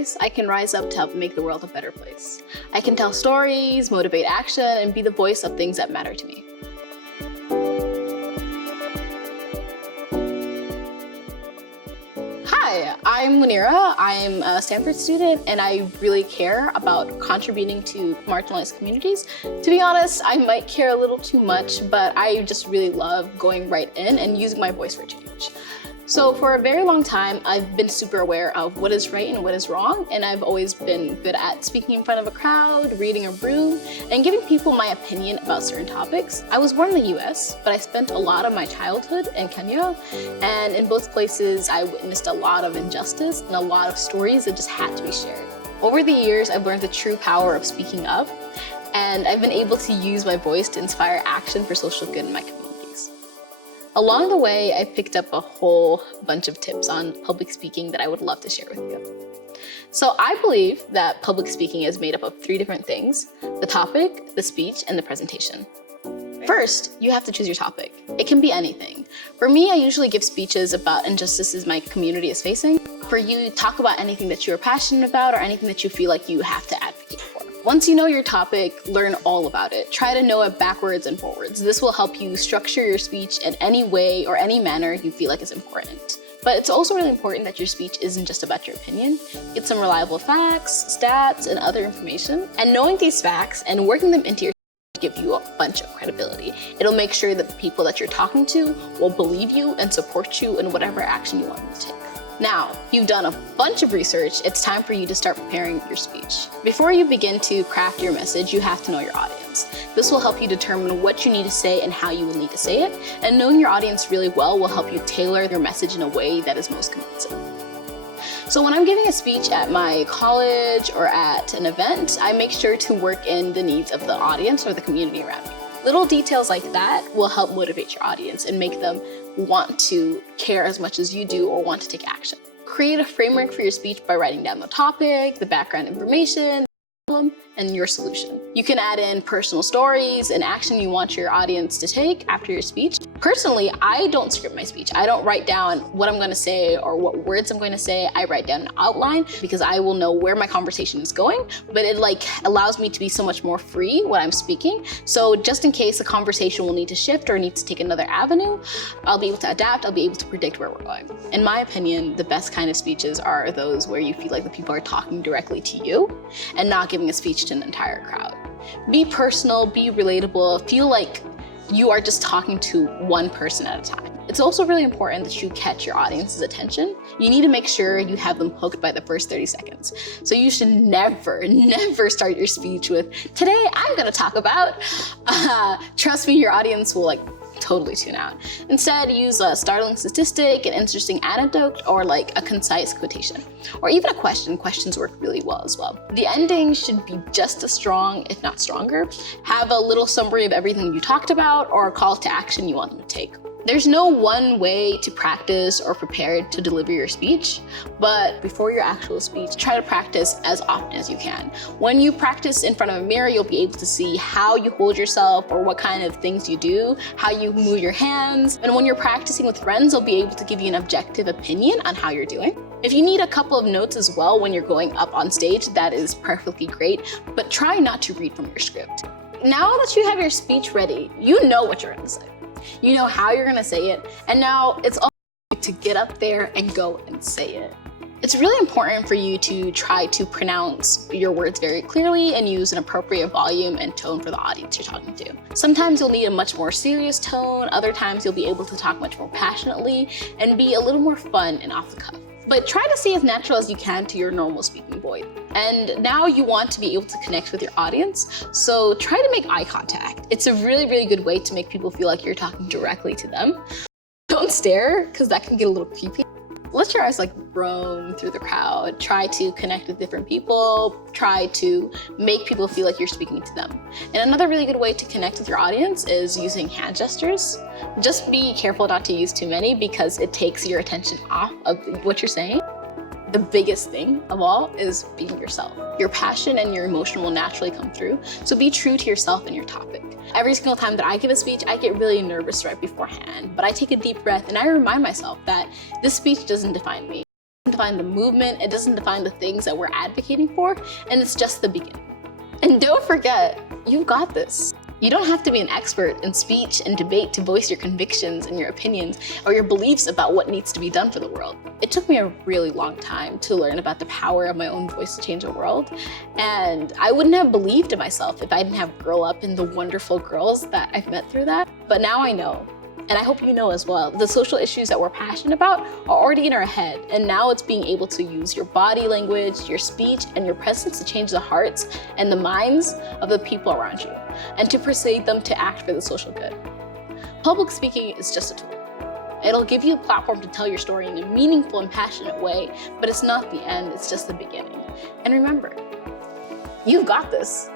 voice, I can rise up to help make the world a better place. I can tell stories, motivate action, and be the voice of things that matter to me. Hi, I'm Munira. I'm a Stanford student and I really care about contributing to marginalized communities. To be honest, I might care a little too much, but I just really love going right in and using my voice for change. So for a very long time, I've been super aware of what is right and what is wrong, and I've always been good at speaking in front of a crowd, reading a room, and giving people my opinion about certain topics. I was born in the US, but I spent a lot of my childhood in Kenya, and in both places, I witnessed a lot of injustice and a lot of stories that just had to be shared. Over the years, I've learned the true power of speaking up, and I've been able to use my voice to inspire action for social good in my community. Along the way, I picked up a whole bunch of tips on public speaking that I would love to share with you. So I believe that public speaking is made up of 3 different things: the topic, the speech, and the presentation. First, you have to choose your topic. It can be anything. For me, I usually give speeches about injustices my community is facing. For you, talk about anything that you're passionate about or anything that you feel like you have to advocate for. Once you know your topic, learn all about it. Try to know it backwards and forwards. This will help you structure your speech in any way or any manner you feel like is important. But it's also really important that your speech isn't just about your opinion. Get some reliable facts, stats, and other information. And knowing these facts and working them into your give you a bunch of credibility. It'll make sure that the people that you're talking to will believe you and support you in whatever action you want them to take. Now, you've done a bunch of research, it's time for you to start preparing your speech. Before you begin to craft your message, you have to know your audience. This will help you determine what you need to say and how you will need to say it, and knowing your audience really well will help you tailor your message in a way that is most convincing. So when I'm giving a speech at my college or at an event, I make sure to work in the needs of the audience or the community around me. Little details like that will help motivate your audience and make them want to care as much as you do or want to take action. Create a framework for your speech by writing down the topic, the background information, and your solution. You can add in personal stories and action you want your audience to take after your speech. Personally, I don't script my speech. I don't write down what I'm going to say or what words I'm going to say. I write down an outline because I will know where my conversation is going, but it allows me to be so much more free when I'm speaking. So just in case the conversation will need to shift or needs to take another avenue, I'll be able to adapt. I'll be able to predict where we're going. In my opinion, the best kind of speeches are those where you feel like the people are talking directly to you and not giving a speech to an entire crowd. Be personal, be relatable, feel like you are just talking to one person at a time. It's also really important that you catch your audience's attention. You need to make sure you have them hooked by the first 30 seconds. So you should never start your speech with, "Today I'm gonna talk about," trust me, your audience will totally tune out. Instead, use a startling statistic, an interesting anecdote, or a concise quotation. Or even a question. Questions work really well as well. The ending should be just as strong, if not stronger. Have a little summary of everything you talked about or a call to action you want them to take. There's no one way to practice or prepare to deliver your speech, but before your actual speech, try to practice as often as you can. When you practice in front of a mirror, you'll be able to see how you hold yourself or what kind of things you do, how you move your hands. And when you're practicing with friends, they'll be able to give you an objective opinion on how you're doing. If you need a couple of notes as well when you're going up on stage, that is perfectly great, but try not to read from your script. Now that you have your speech ready, you know what you're gonna say. You know how you're gonna say it, and now it's all to get up there and go and say it. It's really important for you to try to pronounce your words very clearly and use an appropriate volume and tone for the audience you're talking to. Sometimes you'll need a much more serious tone, other times you'll be able to talk much more passionately and be a little more fun and off the cuff. But try to stay as natural as you can to your normal speaking voice. And now you want to be able to connect with your audience, so try to make eye contact. It's a really good way to make people feel like you're talking directly to them. Don't stare, because that can get a little creepy. Let your eyes roam through the crowd. Try to connect with different people. Try to make people feel like you're speaking to them. And another really good way to connect with your audience is using hand gestures. Just be careful not to use too many because it takes your attention off of what you're saying. The biggest thing of all is being yourself. Your passion and your emotion will naturally come through, so be true to yourself and your topic. Every single time that I give a speech, I get really nervous right beforehand, but I take a deep breath and I remind myself that this speech doesn't define me. It doesn't define the movement, it doesn't define the things that we're advocating for, and it's just the beginning. And don't forget, you've got this. You don't have to be an expert in speech and debate to voice your convictions and your opinions or your beliefs about what needs to be done for the world. It took me a really long time to learn about the power of my own voice to change the world. And I wouldn't have believed in myself if I didn't have grown up in the wonderful girls that I've met through that. But now I know. And I hope you know as well, the social issues that we're passionate about are already in our head. And now it's being able to use your body language, your speech, and your presence to change the hearts and the minds of the people around you, and to persuade them to act for the social good. Public speaking is just a tool. It'll give you a platform to tell your story in a meaningful and passionate way, but it's not the end, it's just the beginning. And remember, you've got this.